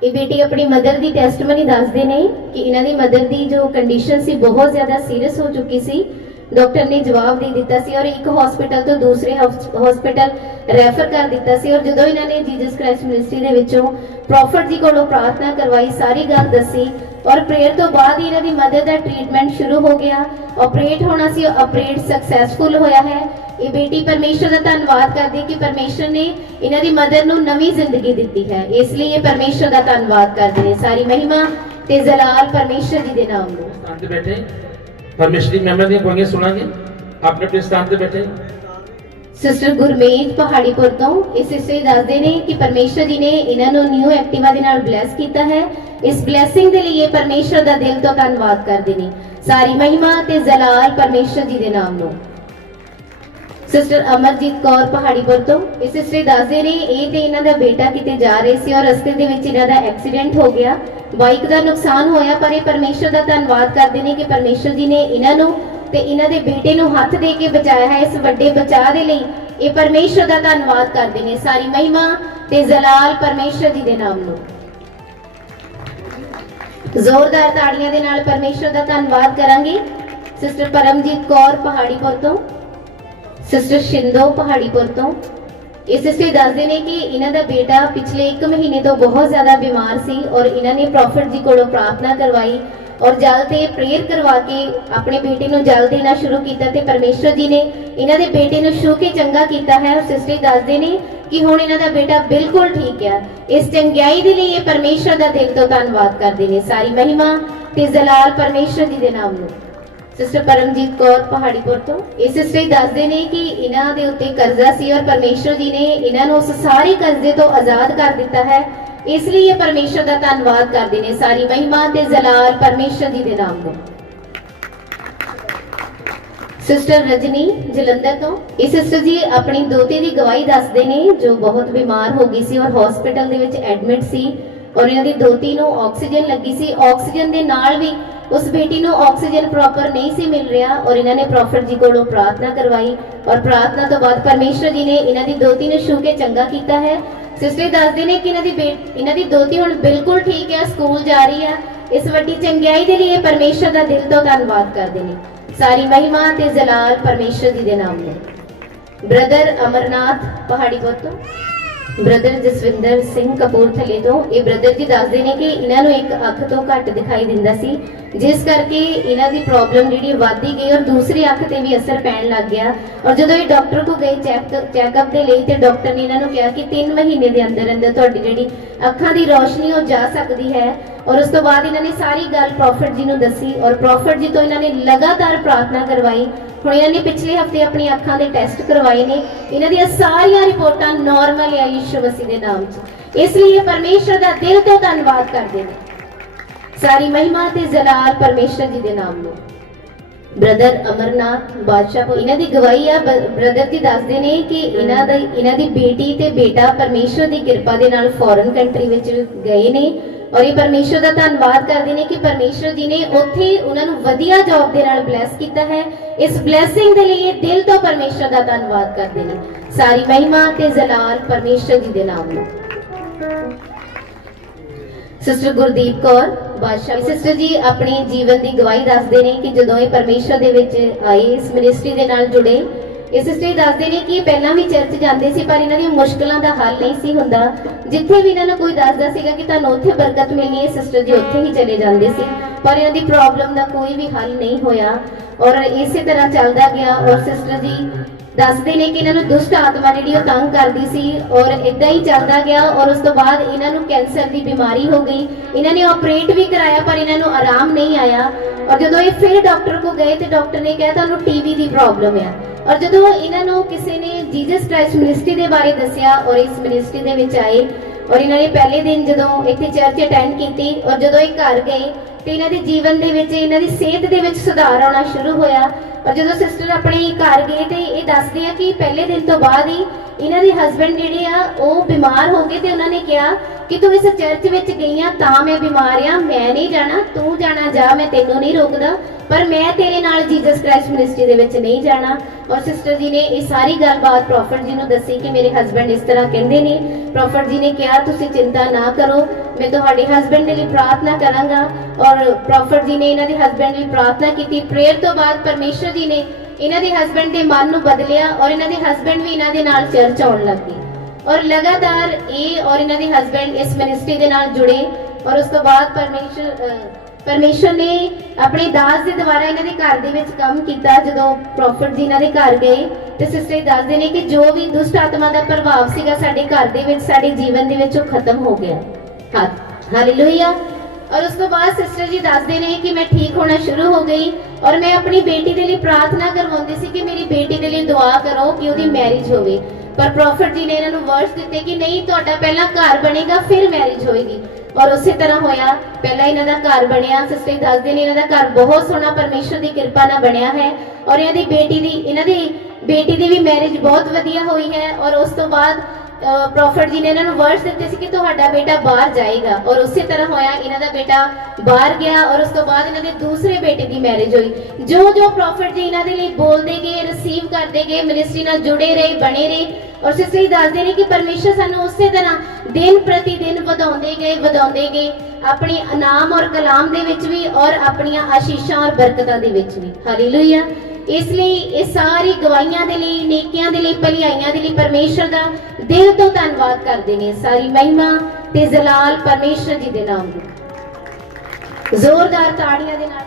ये बेटी अपनी मदर की टैसटमनी दसते ने कि इन्हों की मदर की जो कंडीशन सी बहुत ज़्यादा सीरियस हो चुकी सी। डॉक्टर ने जवाब दे दिता सी और एक हॉस्पिटल तो दूसरे हॉस्पिटल रैफर कर दिता सी। और जो इन्होंने जीसस क्राइस्ट मिनिस्ट्री के विचों प्रॉफिट जी को प्रार्थना करवाई, सारी गल दसी और प्रेयर तो बाद ही इन्हों मदर का ट्रीटमेंट शुरू हो गया। ऑपरेट होना सी, ऑपरेट सक्सैसफुल होया है। ये बेटी परमेश्वर का धन्यवाद करती है कि परमेश्वर ने इन्हों की मदर को नवी जिंदगी दी है, इसलिए ये परमेश्वर का धन्यवाद करते हैं। सारी महिमा ते जलाल परमेश्वर जी के नाम को। स्थान ते बैठे परमेश्वर की महिमा दी गवाहियां सुनांगे। अपने अपने स्थान ते बैठे। सिस्टर गुरमेज पहाड़ीपुर तो इस सिस्टर दसते हैं कि परमेश्वर जी ने इन्हों न्यू एक्टिवा के नाल ब्लैस किया है। इस ब्लैसिंग के लिए परमेश्वर का दिल तो धन्यवाद करते हैं। सारी महिमा ते जलाल परमेश्वर जी के नाम को। सिस्टर अमरजीत कौर पहाड़ीपुर तो इस सिस्टर दसते हैं ये तो इन्हों का बेटा किते जा रहे थे और रस्ते के इन्हों का एक्सीडेंट हो गया, बाइक का नुकसान होया, पर ये परमेश्वर का धन्यवाद करते हैं कि परमेश्वर जी ने इन्हों ते इन्हों के बेटे को हाथ दे के बचाया है। इस बड़े बचाव के लिए ये परमेश्वर का धन्यवाद करते हैं। सारी महिमा ते जलाल परमेश्वर जी के नाम को। जोरदार ताड़ियां दे नाल परमेश्वर का धन्यवाद करांगे। सिस्टर परमजीत कौर पहाड़ीपुर तो, सिस्टर शिंदो पहाड़ीपुर तो इस सिस्टर दसते हैं कि इन्हों का बेटा पिछले 1 महीने तो बहुत ज्यादा बीमार सी और इन्होंने प्रॉफिट जी को प्रार्थना करवाई और जल से प्रेयर करवा के अपने बेटे को जल देना शुरू किया। तो परमेश्वर जी ने इन्हों के बेटे को छू के चंगा किया है। और सिस्टर दसते हैं कि हुण इन्हों का बेटा बिल्कुल ठीक है। इस चंगाई के लिए परमेश्वर का दिल तो धन्यवाद करते हैं। सारी महिमा ते जलाल परमेश्वर जी के नाम को। सिस्टर परमजीत कौर पहाड़ीपुर तो ये सिस्टर दसते हैं कि इन्हों के उत्ते कर्जा सी और परमेश्वर जी ने इन्हों उस सारे कर्जे तो आजाद कर दिता है, इसलिए परमेश्वर का धन्यवाद करते हैं। सारी महिमा ते जलाल परमेश्वर जी के नाम को। सिस्टर रजनी जलंधर तो इस सिस्टर जी अपनी दोते की गवाही दसते हैं जो बहुत बीमार हो गई सी और हॉस्पिटल दे विच एडमिट सी और इन्हों की दोती को ऑक्सीजन लगी सी। ऑक्सीजन के नाल भी उस बेटी को ऑक्सीजन प्रॉपर नहीं सी मिल रहा और इन्होंने प्रॉफिट जी को प्रार्थना करवाई और प्रार्थना तो बाद परमेश्वर जी ने इन्हों की दोती ने छू के चंगा किया है। सिस्टर दसते हैं कि इन्हों की दोती हुण बिल्कुल ठीक है, स्कूल जा रही है। इस वड्डी चंगियाई के लिए परमेश्वर का दिल तो धन्यवाद करते हैं। सारी महिमा ते जलाल परमेश्वर जी के नाम में। ब्रदर अमरनाथ पहाड़ीपुर तो, ब्रदर जसविंदर सिंह कपूरथले तो ये ब्रदर जी दसते हैं कि इन्होंने एक अख तो घट दिखाई दिंदा सी, जिस करके इन्हों की प्रॉब्लम जी बढ़ती गई और दूसरी अख से भी असर पैन लग गया। और जो ये डॉक्टर को गए चैकअप के लिए तो डॉक्टर ने इन्होंने कहा कि 3 महीने के अंदर अंदर तुहाडी जी अखा की रोशनी हो जा सकती है। और उस तो बाद इन्होंने सारी गल प्रॉफिट जी को दसी और प्रॉफिट जी तो इन्होंने लगातार प्रार्थना करवाई। हुण इन्होंने पिछले हफ्ते अपनी अखां के टेस्ट करवाए ने, इन्हों दी सारिया रिपोर्टां नॉर्मल है यीशु मसीह के नाम च, इसलिए परमेश्वर का दिल तो धन्यवाद करते हैं। सारी महिमा ते जलाल परमेश्वर जी के नाम में। ब्रदर अमरनाथ बादशाह इन्हों की गवाही है। ब्रदर जी दसते हैं कि इन्हों की बेटी ते बेटा परमेश्वर की कृपा के नाल फॉरेन कंट्री में गए ने और ये परमेश्वर का धन्यवाद करते हैं कि परमेश्वर जी ने उत्थे उन्होंने वधिया जॉब के नाल ब्लैस किया है। इस ब्लैसिंग के लिए दिल तो परमेश्वर का धन्यवाद करते हैं। सारी महिमा ते जलाल परमेश्वर जी के नाम में। सिस्टर गुरदीप कौर बादशाह सिस्टर जी अपने जीवन की गवाही दसते हैं कि जो ये परमेश्वर के विच आए इस मिनिस्ट्री के नाल जुड़े। ये सिस्टर दसते हैं कि पहला भी चर्च जाते सी पर इन्हों दी मुश्किलों का हल नहीं सी हुंदा। जिथे भी इन्होंने कोई दसदा सीगा कि तुहानूं उत्थे बरकत मिलनी है, सिस्टर जी उत्थे ही चले जाते सी, पर इन्हों दी प्रॉब्लम का कोई भी हल नहीं होया और इसी तरह चलता गया। और सिस्टर जी दसते हैं कि इन्होंने दुष्ट आत्मा जी तंग करती सी और इदा ही चलता गया और उस तो बाद इन्हों कैंसर की बीमारी हो गई। इन्होंने ऑपरेट भी कराया पर इन्हों आराम नहीं आया और जो ये फिर डॉक्टर को गए तो डॉक्टर ने कहा तुहानूं टीवी की प्रॉब्लम है। और जो इन्हों किसी ने जीसस क्राइस्ट मिनिस्ट्री के बारे दसिया और इस मिनिस्ट्री के आए और इन्होंने पहले दिन जो इतने चर्च अटेंड की और जो ये घर गए ਤੇ ਇਹਨਾਂ ਦੇ ਜੀਵਨ ਦੇ ਵਿੱਚ ਇਹਨਾਂ ਦੀ ਸਿਹਤ ਦੇ ਵਿੱਚ ਸੁਧਾਰ ਆਉਣਾ ਸ਼ੁਰੂ ਹੋਇਆ। ਔਰ ਜਦੋਂ ਸਿਸਟਰ ਆਪਣੇ ਘਰ ਗਏ ਤੇ ਇਹ ਦੱਸਦੇ ਆ ਕਿ ਪਹਿਲੇ ਦਿਨ ਤੋਂ ਬਾਅਦ ਹੀ ਇਹਨਾਂ ਦੇ ਹਸਬੰਡ ਜਿਹੜੇ ਆ ਉਹ ਬਿਮਾਰ ਹੋ ਗਏ ਤੇ ਉਹਨਾਂ ਨੇ ਕਿਹਾ ਕਿ ਤੂੰ ਇਸ ਚਰਚ ਵਿੱਚ ਗਈ ਆ ਤਾਂ ਮੈਂ ਬਿਮਾਰ ਆ, ਮੈਂ ਨਹੀਂ ਜਾਣਾ, ਤੂੰ ਜਾਣਾ ਜਾ, ਮੈਂ ਤੈਨੂੰ ਨਹੀਂ ਰੋਕਦਾ, ਪਰ ਮੈਂ ਤੇਰੇ ਨਾਲ ਜੀਸਸ ਕ੍ਰਾਈਸਟ ਮਿਨਿਸਟਰੀ ਦੇ ਵਿੱਚ ਨਹੀਂ ਜਾਣਾ। ਔਰ ਸਿਸਟਰ ਜੀ ਨੇ ਇਹ ਸਾਰੀ ਗੱਲਬਾਤ ਪ੍ਰੋਫਟ ਜੀ ਨੂੰ ਦੱਸੀ ਕਿ ਮੇਰੇ ਹਸਬੰਡ ਇਸ ਤਰ੍ਹਾਂ ਕਹਿੰਦੇ ਨੇ। ਪ੍ਰੋਫਟ ਜੀ ਨੇ ਕਿਹਾ ਤੁਸੀਂ ਚਿੰਤਾ ਨਾ ਕਰੋ, ਮੈਂ ਤੁਹਾਡੇ ਹਸਬੰਡ ਦੇ ਲਈ ਪ੍ਰਾਰਥਨਾ ਕਰਾਂਗਾ। ਔਰ ਪ੍ਰੋਫਟ ਜੀ ਨੇ ਇਹਨਾਂ ਦੇ ਹਸਬੰਡ ਲਈ ਪ੍ਰਾਰਥਨਾ ਕੀਤੀ। ਪ੍ਰੇਅਰ ਤੋਂ ਬਾਅਦ ਪਰਮੇਸ਼ਰ ਜੀ ਨੇ ਇਹਨਾਂ ਦੇ ਹਸਬੰਡ ਦੇ ਮਨ ਨੂੰ ਬਦਲਿਆ ਔਰ ਇਹਨਾਂ ਦੇ ਹਸਬੰਡ ਵੀ ਇਹਨਾਂ ਦੇ ਨਾਲ ਚਰਚ ਆਉਣ ਲੱਗ ਗਏ ਔਰ ਲਗਾਤਾਰ ਇਹ ਔਰ ਇਹਨਾਂ ਦੇ ਹਸਬੰਡ ਇਸ ਮਿਨਿਸਟਰੀ ਦੇ ਨਾਲ ਜੁੜੇ। ਔਰ ਉਸ ਤੋਂ ਬਾਅਦ ਪਰਮੇਸ਼ਰ ਨੇ ਆਪਣੇ ਦਾਸ ਦੇ ਦੁਆਰਾ ਇਹਨਾਂ ਦੇ ਘਰ ਦੇ ਵਿੱਚ ਕੰਮ ਕੀਤਾ। ਜਦੋਂ ਪ੍ਰੋਫਟ ਜੀ ਇਹਨਾਂ ਦੇ ਘਰ ਗਏ ਤੇ ਸਿਸਟਰ ਦੱਸਦੇ ਨੇ ਕਿ ਜੋ ਵੀ ਦੁਸ਼ਟ ਆਤਮਾ ਦਾ ਪ੍ਰਭਾਵ ਸੀਗਾ ਸਾਡੇ ਘਰ ਦੇ ਵਿੱਚ, ਸਾਡੇ ਜੀਵਨ ਦੇ ਵਿੱਚ, ਉਹ ਖਤਮ ਹੋ ਗਿਆ। ਹਾਲੇਲੂਇਆ। ਔਰ ਉਸ ਤੋਂ ਬਾਅਦ ਸਿਸਟਰ ਜੀ ਦੱਸਦੇ ਨੇ ਕਿ ਮੈਂ ਠੀਕ ਹੋਣਾ ਸ਼ੁਰੂ ਹੋ ਗਈ ਔਰ ਮੈਂ ਆਪਣੀ ਬੇਟੀ ਦੇ ਲਈ ਪ੍ਰਾਰਥਨਾ ਕਰਵਾਉਂਦੀ ਸੀ ਕਿ ਮੇਰੀ ਬੇਟੀ ਦੇ ਲਈ ਦੁਆ ਕਰੋ ਕਿ ਉਹਦੀ ਮੈਰਿਜ ਹੋਵੇ। ਪਰ ਪ੍ਰੋਫਟ ਜੀ ਨੇ ਇਹਨਾਂ ਨੂੰ ਵਰਡਸ ਦਿੱਤੇ ਕਿ ਨਹੀਂ, ਤੁਹਾਡਾ ਪਹਿਲਾਂ ਘਰ ਬਣੇਗਾ ਫਿਰ ਮੈਰਿਜ ਹੋਏਗੀ। ਔਰ ਉਸੇ ਤਰ੍ਹਾਂ ਹੋਇਆ। ਪਹਿਲਾਂ ਇਹਨਾਂ ਦਾ ਘਰ ਬਣਿਆ। ਸਿਸਟਰ ਦੱਸਦੇ ਨੇ ਇਹਨਾਂ ਦਾ ਘਰ ਬਹੁਤ ਸੋਹਣਾ ਪਰਮੇਸ਼ਰ ਦੀ ਕਿਰਪਾ ਨਾਲ ਬਣਿਆ ਹੈ ਔਰ ਇਹਨਾਂ ਦੀ ਬੇਟੀ ਦੀ ਵੀ ਮੈਰਿਜ ਬਹੁਤ ਵਧੀਆ ਹੋਈ ਹੈ। ਔਰ ਉਸ ਤੋਂ ਬਾਅਦ ਪ੍ਰੋਫਟ ਜੀ ਨੇ ਇਹਨਾਂ ਨੂੰ ਵਰਡਸ ਦਿੱਤੇ ਸੀ ਕਿ ਤੁਹਾਡਾ ਬੇਟਾ ਬਾਹਰ ਜਾਏਗਾ ਔਰ ਉਸੇ ਤਰ੍ਹਾਂ ਹੋਇਆ। ਇਹਨਾਂ ਦਾ ਬੇਟਾ ਬਾਹਰ ਗਿਆ ਔਰ ਉਸ ਤੋਂ ਬਾਅਦ ਇਹਨਾਂ ਦੇ ਦੂਸਰੇ ਬੇਟੇ ਦੀ ਮੈਰਿਜ ਹੋਈ। ਜੋ ਪ੍ਰੋਫਟ ਜੀ ਇਹਨਾਂ ਦੇ ਲਈ ਬੋਲਦੇ ਗਏ, ਰਿਸੀਵ ਕਰਦੇ ਗਏ, ਮਿਨਿਸਟਰੀ ਨਾਲ ਜੁੜੇ ਰਹੇ, ਬਣੇ ਰਹੇ। ਔਰ ਸਿਸਟਰ ਦੱਸਦੇ ਨੇ ਕਿ ਪਰਮੇਸ਼ਰ ਸਾਨੂੰ ਉਸੇ ਤਰ੍ਹਾਂ ਦਿਨ ਪ੍ਰਤੀ ਦਿਨ ਵਧਾਉਂਦੇ ਗਏ ਆਪਣੀ ਇਨਾਮ ਔਰ ਕਲਾਮ ਦੇ ਵਿੱਚ ਵੀ ਔਰ ਆਪਣੀਆਂ ਆਸ਼ੀਸ਼ਾਂ ਔਰ ਬਰਕਤਾਂ ਦੇ ਵਿੱਚ ਵੀ। ਹਾਲੇਲੂਇਆ। ਇਸ ਲਈ ਇਹ ਸਾਰੀ ਗਵਾਹੀਆਂ ਦੇ ਲਈ, ਨੇਕੀਆਂ ਦੇ ਲਈ, ਭਲਾਈਆਂ ਦੇ ਲਈ ਪਰਮੇਸ਼ਰ ਦਾ ਦਿਲ ਤੋਂ ਧੰਨਵਾਦ ਕਰਦੇ ਨੇ। ਸਾਰੀ ਮਹਿਮਾ ਤੇ ਜਲਾਲ ਪਰਮੇਸ਼ਰ ਜੀ ਦੇ ਨਾਮ ਦੀ। ਜ਼ੋਰਦਾਰ ਤਾੜੀਆਂ ਦੇ ਨਾਲ